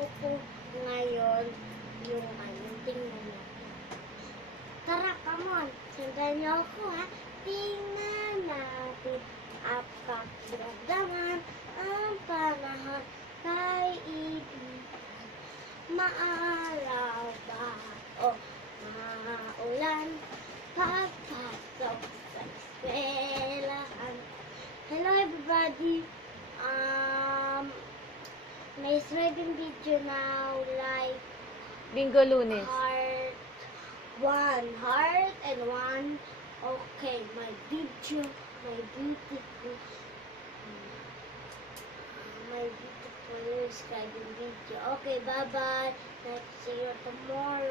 ko po ngayon yung ano, tingnan mo. Tara, come on. Sundan niyo ako, ha? Tingnan natin at pagdaman ang panahon kay ibigan. Maaraw ba o maulan pagpasok sa eskwelahan? Hello, everybody. Um, may wedding video now like Bingo lunes. heart, one heart and one. Okay, my video, my beautiful, my beautiful subscribing video. Okay, bye bye. Let's see you tomorrow.